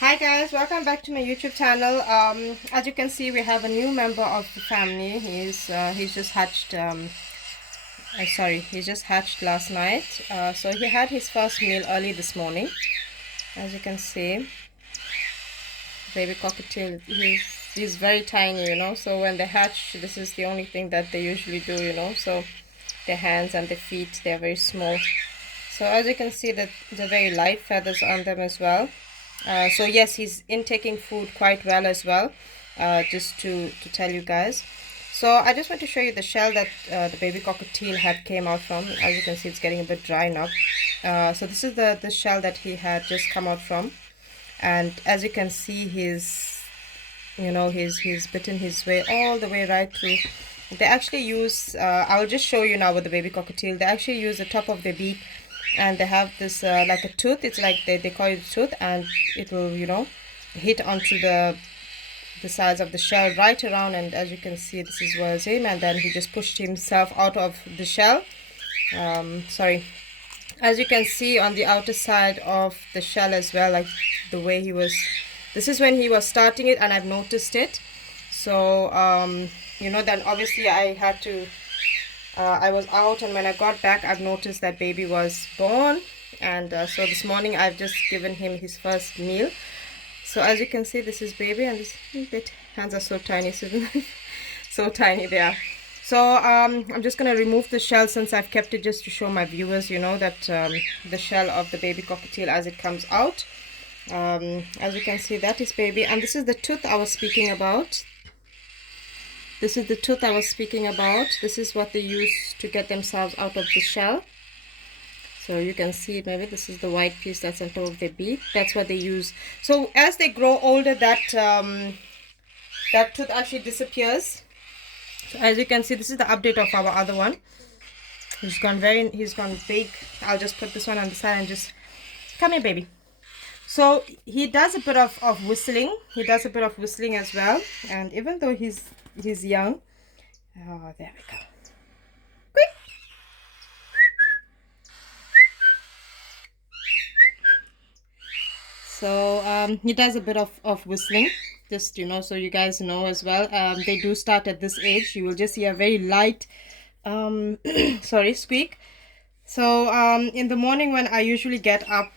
Hi guys, welcome back to my YouTube channel. As you can see, we have a new member of the family. He's just hatched. He just hatched last night. So he had his first meal early this morning. As you can see, baby cockatiel. He's very tiny, you know. So when they hatch, this is the only thing that they usually do, you know. So their hands and their feet, they're very small. So as you can see, that they're very light feathers on them as well. So yes, he's intaking food quite well as well, just to tell you guys. So I just want to show you the shell that the baby cockatiel had came out from. As you can see, it's getting a bit dry now. So this is the shell that he had just come out from, and as you can see, he's bitten his way all the way right through. They actually use, I'll just show you now with the baby cockatiel. They actually use the top of their beak, and they have this like a tooth. It's like they call it a tooth, and it will, you know, hit onto the sides of the shell right around. And as you can see, this is was him, and then he just pushed himself out of the shell. As you can see on the outer side of the shell as well, like the way he was, this is when he was starting it, and I've noticed it. So you know, then obviously I had to I was out, and when I got back, I've noticed that baby was born. And so this morning I've just given him his first meal. So as you can see, this is baby, and this bit hands are so tiny, so tiny they are. So I'm just gonna remove the shell, since I've kept it just to show my viewers, you know, that the shell of the baby cockatiel as it comes out. As you can see, that is baby, and this is the tooth I was speaking about. This is the tooth I was speaking about. This is what they use to get themselves out of the shell. So you can see it, maybe this is the white piece that's on top of their beak. That's what they use. So as they grow older, that tooth actually disappears. So as you can see, this is the update of our other one. He's gone big. I'll just put this one on the side and just, come here, baby. So he does a bit of whistling. He does a bit of whistling as well. And even though he's young, oh, there we go. Quick. So he does a bit of whistling, just, you know, so you guys know as well. They do start at this age. You will just hear a very light squeak. So in the morning when I usually get up,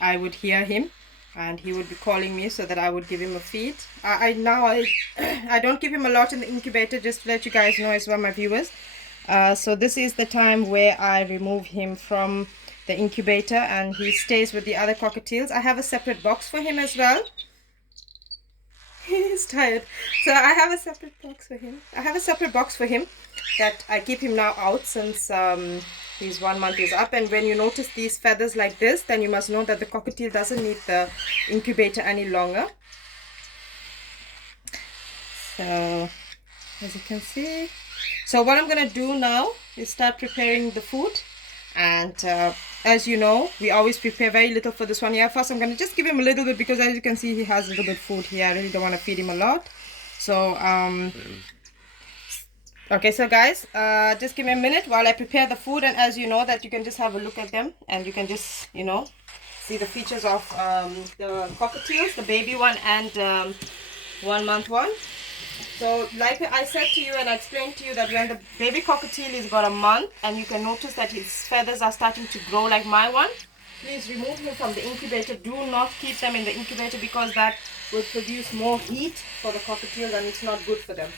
I would hear him, and he would be calling me so that I would give him a feed. I don't give him a lot in the incubator, just to let you guys know as well, my viewers. So this is the time where I remove him from the incubator, and he stays with the other cockatiels. I have a separate box for him as well. He's tired, so I have a separate box for him. That I keep him now out, since his 1 month is up. And when you notice these feathers like this, then you must know that the cockatiel doesn't need the incubator any longer. So as you can see, so what I'm gonna do now is start preparing the food. And as you know, we always prepare very little for this one. Yeah, first I'm gonna just give him a little bit, because as you can see, he has a little bit of food here. I really don't want to feed him a lot. So okay, so guys, just give me a minute while I prepare the food. And as you know, that you can just have a look at them, and you can just, you know, see the features of the cockatiels, the baby one and 1 month one. So like I said to you, and I explained to you, that when the baby cockatiel is about a month, and you can notice that his feathers are starting to grow like my one, please remove him from the incubator. Do not keep them in the incubator, because that will produce more heat for the cockatiels, and it's not good for them.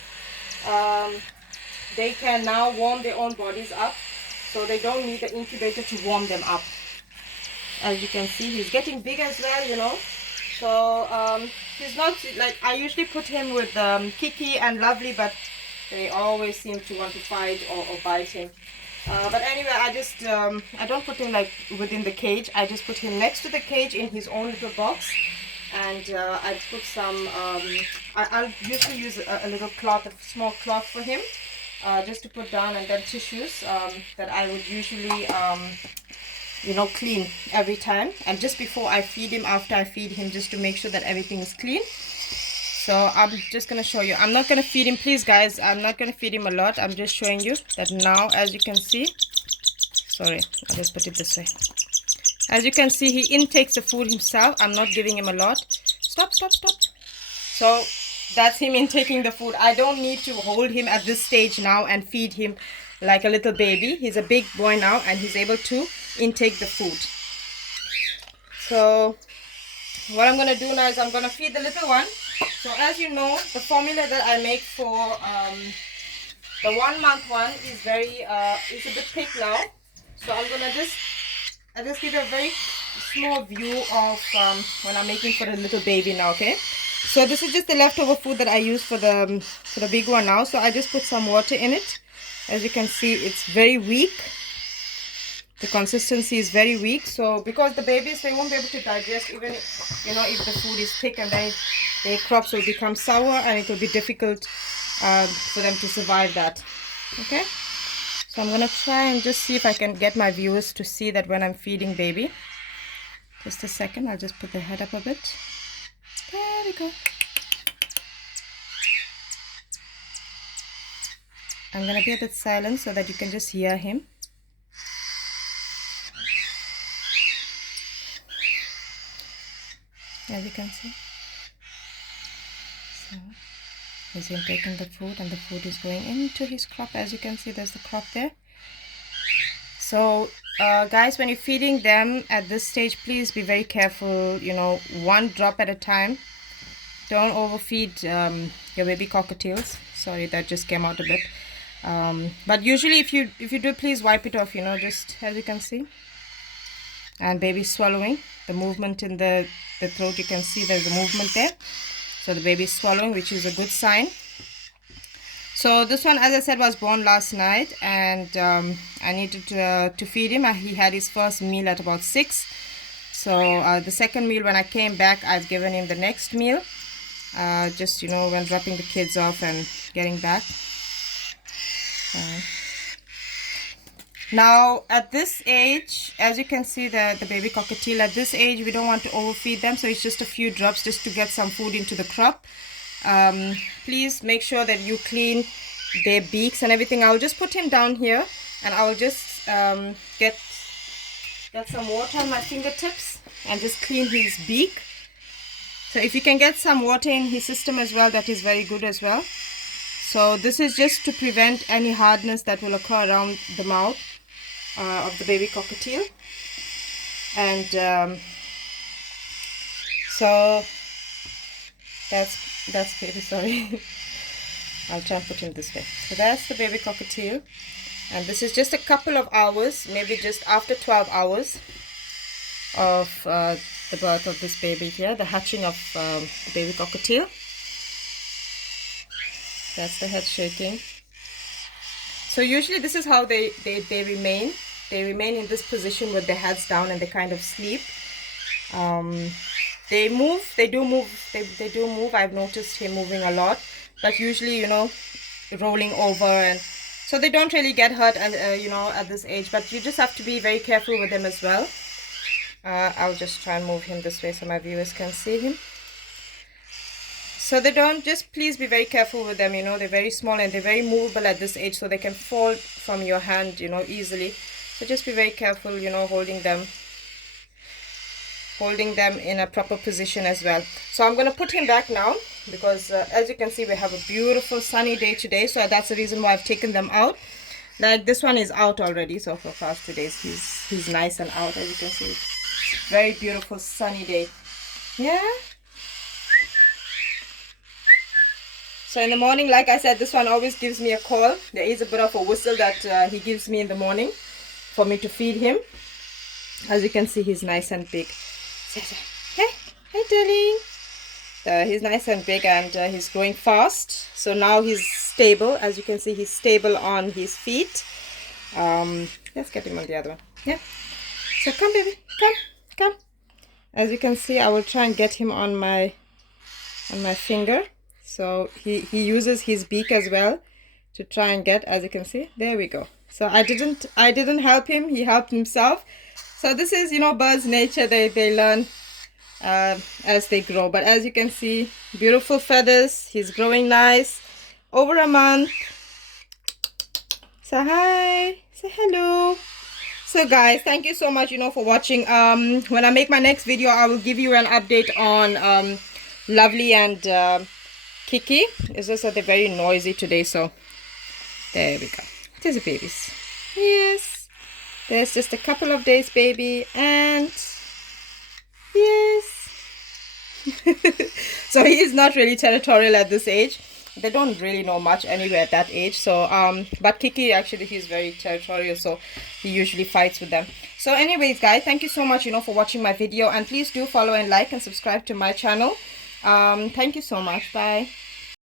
They can now warm their own bodies up, so they don't need the incubator to warm them up. As you can see, he's getting big as well, you know. So he's not like, I usually put him with Kiki and Lovely, but they always seem to want to fight or bite him. But anyway, I just I don't put him like within the cage. I just put him next to the cage in his own little box. And I put some I'll usually use a little cloth, a small cloth for him, just to put down, and then tissues that I would usually you know, clean every time, and just before I feed him, after I feed him, just to make sure that everything is clean. So I'm just gonna show you. I'm not gonna feed him, please guys, I'm not gonna feed him a lot. I'm just showing you that now, as you can see, sorry, I'll just put it this way. As you can see, he intakes the food himself. I'm not giving him a lot. Stop, stop, stop. So that's him intaking the food. I don't need to hold him at this stage now and feed him like a little baby. He's a big boy now and he's able to intake the food. So what I'm going to do now is I'm going to feed the little one. So as you know, the formula that I make for the 1 month one is it's a bit thick now. So I'm going to just give you a very small view of when I'm making for the little baby now, okay? So this is just the leftover food that I use for the big one now. So I just put some water in it. As you can see, it's very weak. The consistency is very weak. So because the babies, they won't be able to digest even, if the food is thick, and then their crops will become sour and it will be difficult for them to survive that. Okay. So I'm going to try and just see if I can get my viewers to see that when I'm feeding baby. Just a second. I'll just put the head up a bit. There we go. I'm going to be a bit silent so that you can just hear him. As you can see. So, he's taking the food and the food is going into his crop. As you can see, there's the crop there. So, guys, when you're feeding them at this stage, please be very careful, one drop at a time. Don't overfeed your baby cockatiels. Sorry, that just came out a bit. But usually if you do, please wipe it off, just as you can see. And baby's swallowing. The movement in the throat, you can see there's a movement there. So the baby's swallowing, which is a good sign. So this one, as I said, was born last night, and I needed to feed him. He had his first meal at about 6. So the second meal, when I came back, I've given him the next meal. Just, when dropping the kids off and getting back. Now, at this age, as you can see, the baby cockatiel, at this age, we don't want to overfeed them. So it's just a few drops just to get some food into the crop. Please make sure that you clean their beaks and everything. I'll just put him down here and I'll just get some water on my fingertips and just clean his beak. So if you can get some water in his system as well, that is very good as well. So this is just to prevent any hardness that will occur around the mouth of the baby cockatiel. And so that's baby, sorry. I'll try and put him this way. So that's the baby cockatiel, and this is just a couple of hours, maybe just after 12 hours of the birth of this baby here, the hatching of the baby cockatiel. That's the head shaking. So usually this is how they remain. They remain in this position with their heads down and they kind of sleep. They move, they do move. I've noticed him moving a lot, but usually, rolling over, and so they don't really get hurt, and at this age. But you just have to be very careful with them as well. I'll just try and move him this way so my viewers can see him. So they don't, just please be very careful with them. They're very small and they're very movable at this age, so they can fall from your hand, easily. So just be very careful, holding them in a proper position as well. So I'm going to put him back now because as you can see, we have a beautiful sunny day today. So that's the reason why I've taken them out. Like this one is out already. So for the past 2 days, he's nice and out, as you can see. Very beautiful sunny day. Yeah. So in the morning, like I said, this one always gives me a call. There is a bit of a whistle that he gives me in the morning for me to feed him. As you can see, he's nice and big. Hey, darling. He's nice and big, and he's growing fast. So now he's stable. As you can see, he's stable on his feet. Let's get him on the other one. Yeah. So come, baby. Come. As you can see, I will try and get him on my finger. So he uses his beak as well to try and get, as you can see. There we go. So I didn't help him. He helped himself. So this is, birds' nature. They learn as they grow. But as you can see, beautiful feathers. He's growing nice. Over a month. Say hi. Say hello. So guys, thank you so much, for watching. When I make my next video, I will give you an update on Lovely and Kiki. It's just that they're very noisy today, so there we go. There's the babies. Yes, there's just a couple of days, baby, and yes. So he is not really territorial at this age. They don't really know much anyway at that age. So but Kiki, actually, he's very territorial, so he usually fights with them. So anyways guys, thank you so much, for watching my video, and please do follow and like and subscribe to my channel. Thank you so much. Bye.